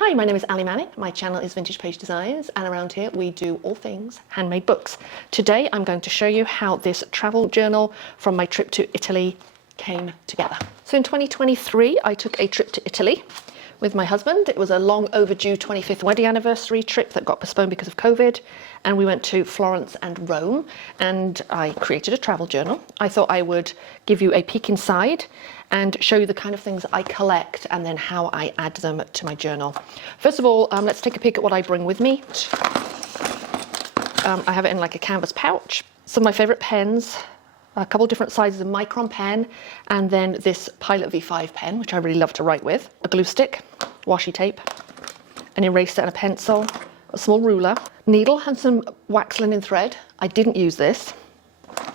Hi, my name is Ali Manning. My channel is Vintage Page Designs, and around here we do all things handmade books. Today I'm going to show you how this travel journal from my trip to Italy came together. So in 2023 I took a trip to Italy with my husband. It was a long overdue 25th wedding anniversary trip that got postponed because of COVID, and we went to Florence and Rome, and I created a travel journal. I thought I would give you a peek inside and show you the kind of things I collect and then how I add them to my journal. First of all, let's take a peek at what I bring with me. I have it in like a canvas pouch. Some of my favorite pens, a couple different sizes of micron pen, and then this Pilot V5 pen, which I really love to write with, a glue stick, washi tape, an eraser and a pencil, a small ruler, needle and some wax linen thread. I didn't use this.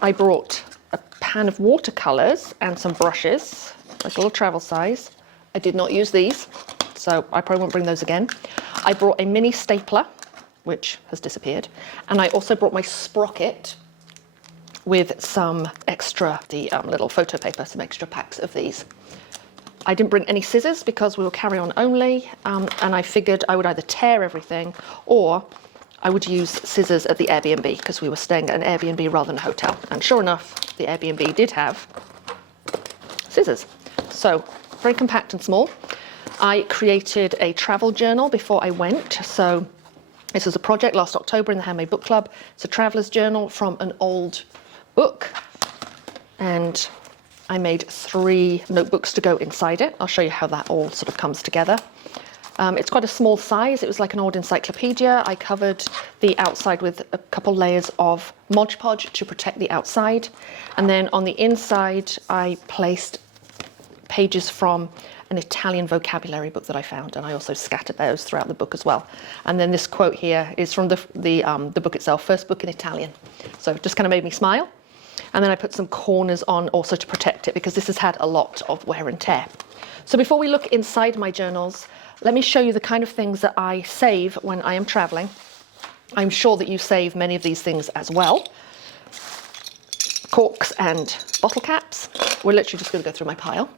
I brought a pan of watercolors and some brushes, like a little travel size. I did not use these, so I probably won't bring those again. I brought a mini stapler, which has disappeared, and I also brought my sprocket with some extra, the little photo paper, some extra packs of these. I didn't bring any scissors because we were carry-on only, and I figured I would either tear everything or I would use scissors at the Airbnb because we were staying at an Airbnb rather than a hotel. And sure enough, the Airbnb did have scissors. So very compact and small. I created a travel journal before I went. So this was a project last October in the Handmade Book Club. It's a traveler's journal from an old book, and I made 3 notebooks to go inside it. I'll show you how that all sort of comes together. It's quite a small size. It was like an old encyclopedia. I covered the outside with a couple layers of Mod Podge to protect the outside, and then on the inside I placed pages from an Italian vocabulary book that I found, and I also scattered those throughout the book as well. And then this quote here is from the book itself, first book in Italian. So it just kind of made me smile. And then I put some corners on also to protect it because this has had a lot of wear and tear. So before we look inside my journals, let me show you the kind of things that I save when I am traveling. I'm sure that you save many of these things as well. Corks and bottle caps. We're literally just going to go through my pile.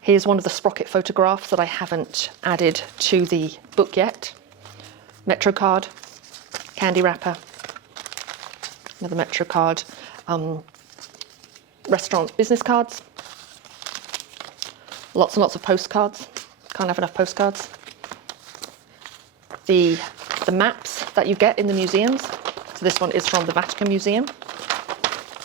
Here's one of the sprocket photographs that I haven't added to the book yet. Metro card, candy wrapper, another Metro card, restaurant business cards, lots and lots of postcards. Can't have enough postcards. The maps that you get in the museums. So this one is from the Vatican Museum.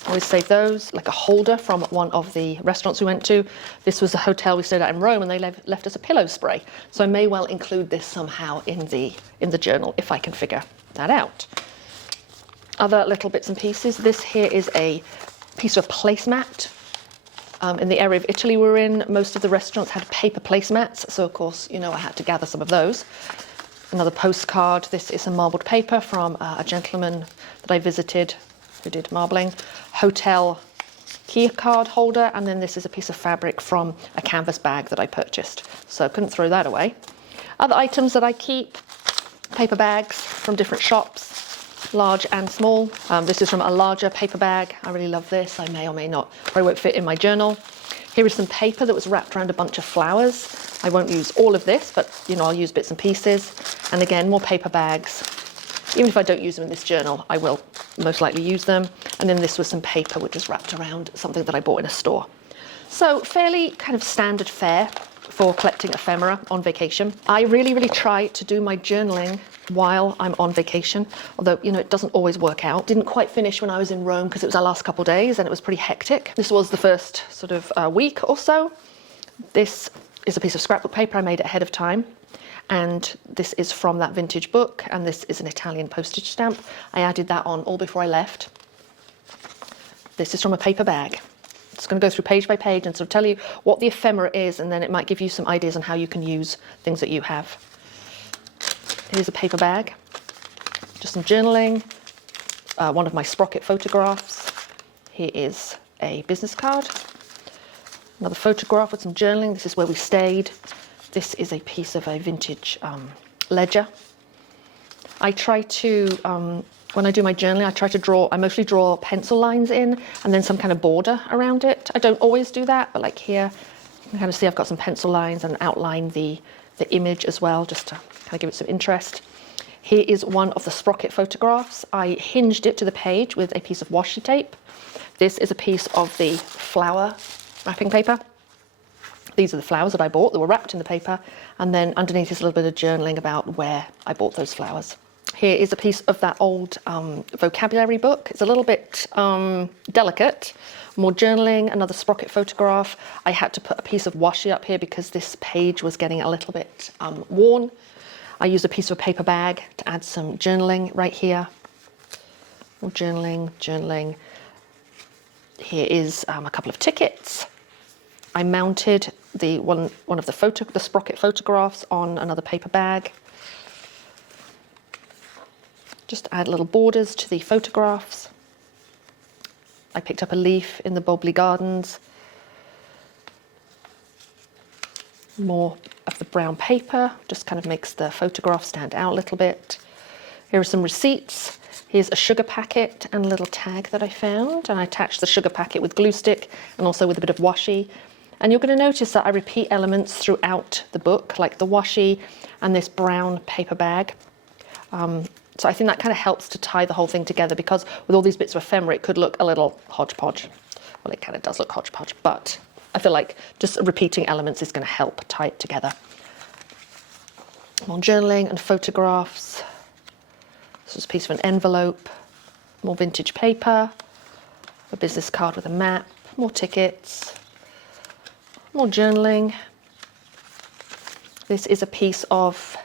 Always save those, like a holder from one of the restaurants we went to. This was a hotel we stayed at in Rome, and they left us a pillow spray. So I may well include this somehow in the journal if I can figure that out. Other little bits and pieces. This here is a piece of placemat. In the area of Italy we were in, most of the restaurants had paper placemats, so of course, you know, I had to gather some of those. Another postcard. This is some marbled paper from a gentleman that I visited who did marbling. Hotel key card holder, and then this is a piece of fabric from a canvas bag that I purchased, so I couldn't throw that away. Other items that I keep, paper bags from different shops, large and small. This is from a larger paper bag. I really love this. I may or may not, probably won't fit in my journal. Here is some paper that was wrapped around a bunch of flowers. I won't use all of this, but you know, I'll use bits and pieces. And again, more paper bags. Even if I don't use them in this journal, I will most likely use them. And then this was some paper which was wrapped around something that I bought in a store. So fairly kind of standard fare for collecting ephemera on vacation. I really try to do my journaling while I'm on vacation, although, you know, it doesn't always work out. Didn't quite finish when I was in Rome because it was our last couple of days and it was pretty hectic. This was the first sort of week or so. This is a piece of scrapbook paper I made ahead of time, and this is from that vintage book, and this is an Italian postage stamp. I added that on all before I left. This is from a paper bag. It's going to go through page by page and sort of tell you what the ephemera is, and then it might give you some ideas on how you can use things that you have. Here's a paper bag, just some journaling, one of my sprocket photographs. Here is a business card, another photograph with some journaling. This is where we stayed. This is a piece of a vintage ledger. I try to, when I do my journaling, I mostly draw pencil lines in and then some kind of border around it. I don't always do that, but like here, you can kind of see I've got some pencil lines and outline the the image as well, just to kind of give it some interest. Here is one of the sprocket photographs. I hinged it to the page with a piece of washi tape. This is a piece of the flower wrapping paper. These are the flowers that I bought that were wrapped in the paper, and then underneath is a little bit of journaling about where I bought those flowers. Here is a piece of that old vocabulary book. It's a little bit delicate. More journaling, another sprocket photograph. I had to put a piece of washi up here because this page was getting a little bit worn. I used a piece of a paper bag to add some journaling right here. More journaling. Here is a couple of tickets. I mounted the one of the sprocket photographs on another paper bag. Just add little borders to the photographs. I picked up a leaf in the Bobley Gardens. More of the brown paper, just kind of makes the photograph stand out a little bit. Here are some receipts. Here's a sugar packet and a little tag that I found, and I attached the sugar packet with glue stick and also with a bit of washi. And you're going to notice that I repeat elements throughout the book, like the washi and this brown paper bag. So I think that kind of helps to tie the whole thing together, because with all these bits of ephemera, it could look a little hodgepodge. Well, it kind of does look hodgepodge, but I feel like just repeating elements is going to help tie it together. More journaling and photographs. This is a piece of an envelope. More vintage paper. A business card with a map. More tickets. More journaling. This is a piece of,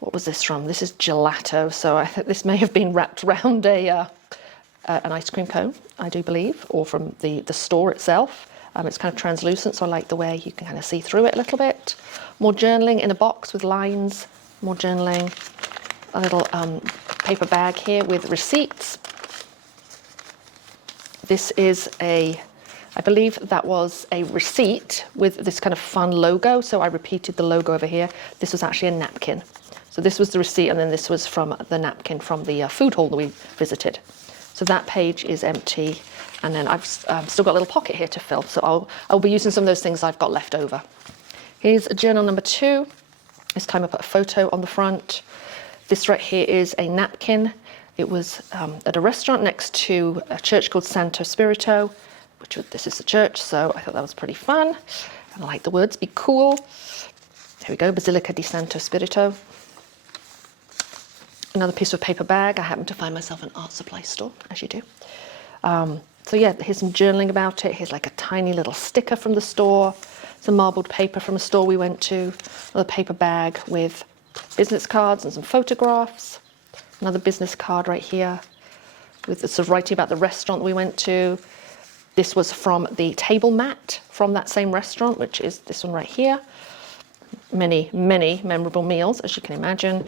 what was this from? This is gelato, so I think this may have been wrapped around an ice cream cone, I do believe, or from the store itself. It's kind of translucent, so I like the way you can kind of see through it a little bit. More journaling in a box with lines. More journaling. A little paper bag here with receipts. This is I believe that was a receipt with this kind of fun logo, so I repeated the logo over here. This was actually a napkin. So this was the receipt, and then this was from the napkin from the food hall that we visited. So that page is empty, and then I've still got a little pocket here to fill, so I'll be using some of those things I've got left over. Here's journal number 2. This time I put a photo on the front. This right here is a napkin. It was at a restaurant next to a church called Santo Spirito, this is the church, so I thought that was pretty fun. And I like the words, be cool. Here we go, Basilica di Santo Spirito. Another piece of paper bag. I happened to find myself an art supply store, as you do. So yeah, here's some journaling about it. Here's like a tiny little sticker from the store. Some marbled paper from a store we went to. Another paper bag with business cards and some photographs. Another business card right here with the sort of writing about the restaurant we went to. This was from the table mat from that same restaurant, which is this one right here. Many, many memorable meals, as you can imagine.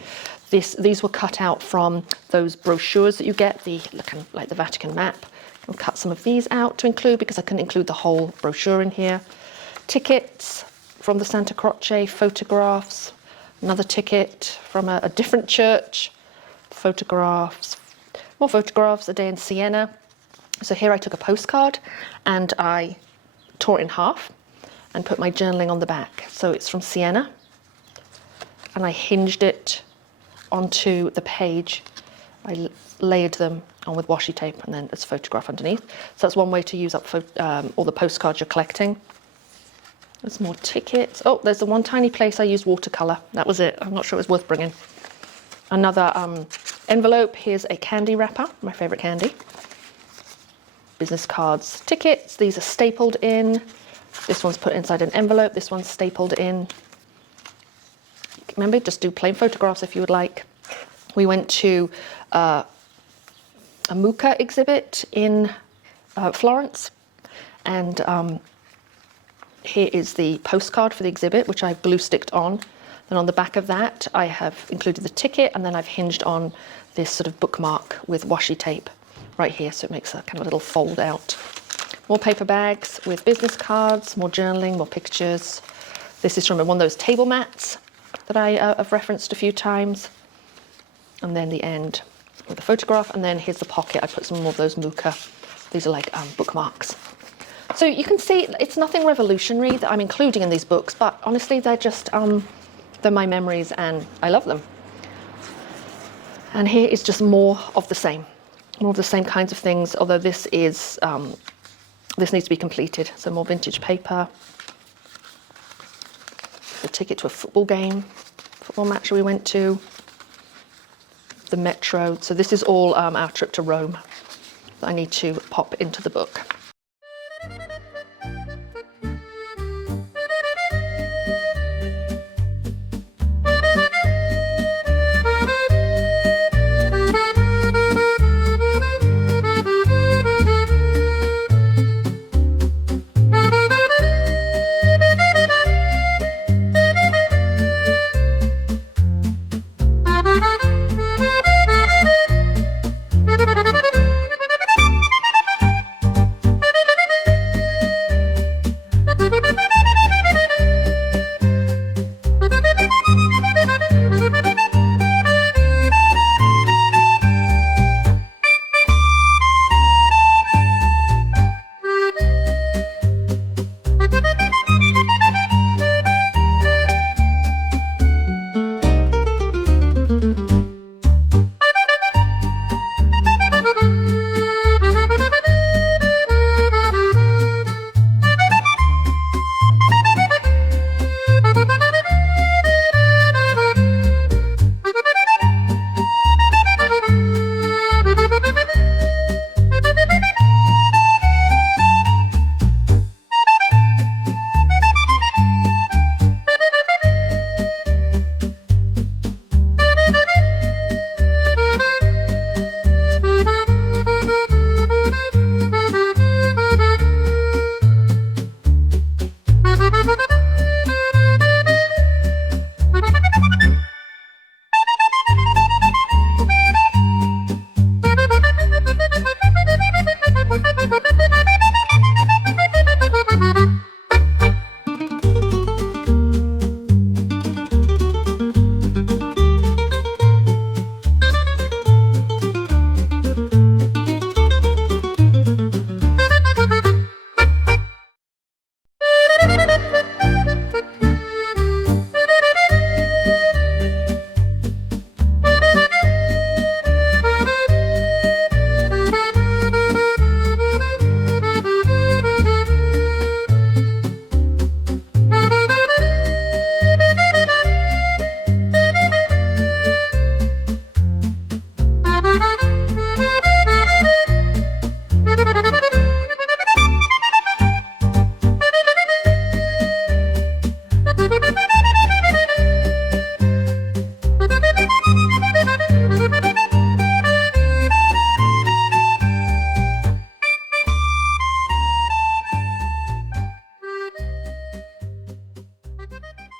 These were cut out from those brochures that you get, looking like the Vatican map. I'll cut some of these out to include, because I couldn't include the whole brochure in here. Tickets from the Santa Croce, photographs, another ticket from a different church, photographs, more photographs, a day in Siena. So here I took a postcard and I tore it in half and put my journaling on the back. So it's from Siena, and I hinged it onto the page. I layered them on with washi tape, and then it's a photograph underneath. So that's one way to use up all the postcards you're collecting. There's more tickets. Oh, there's the one tiny place I used watercolour. That was it. I'm not sure it was worth bringing. Another envelope. Here's a candy wrapper, my favourite candy. Business cards, tickets. These are stapled in. This one's put inside an envelope. This one's stapled in. Remember, just do plain photographs if you would like. We went to a Mucca exhibit in Florence, and here is the postcard for the exhibit, which I've glue sticked on. Then on the back of that, I have included the ticket, and then I've hinged on this sort of bookmark with washi tape right here, so it makes a kind of a little fold out. More paper bags with business cards, more journaling, more pictures. This is from one of those table mats that I have referenced a few times. And then the end with a photograph, and then here's the pocket. I put some more of those Mucca. These are like bookmarks. So you can see it's nothing revolutionary that I'm including in these books, but honestly, they're just They're my memories and I love them. And here is just more of the same kinds of things, although this is, this needs to be completed. So more vintage paper, the ticket to a football match we went to, the metro. So this is all our trip to Rome that I need to pop into the book.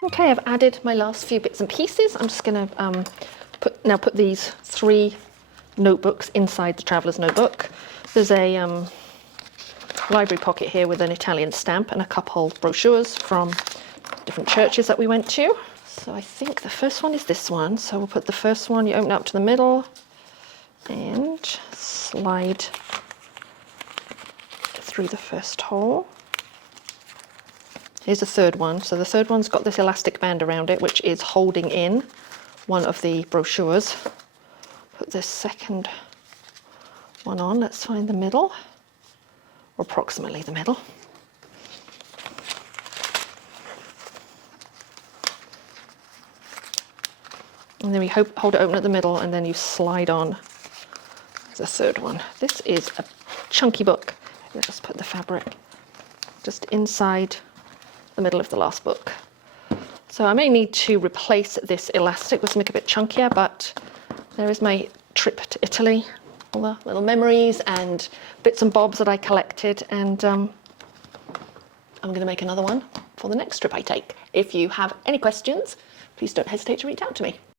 Okay, I've added my last few bits and pieces. I'm just going to put these 3 notebooks inside the traveller's notebook. There's a library pocket here with an Italian stamp and a couple brochures from different churches that we went to. So I think the first one is this one. So we'll put the first one, you open up to the middle and slide through the first hole. Here's the third one. So the third one's got this elastic band around it, which is holding in one of the brochures. Put this second one on. Let's find the middle, or approximately the middle. And then we hold it open at the middle, and then you slide on the third one. This is a chunky book. I'll just put the fabric just inside the middle of the last book. So I may need to replace this elastic with something a bit chunkier, but there is my trip to Italy, all the little memories and bits and bobs that I collected, and I'm going to make another one for the next trip I take. If you have any questions, please don't hesitate to reach out to me.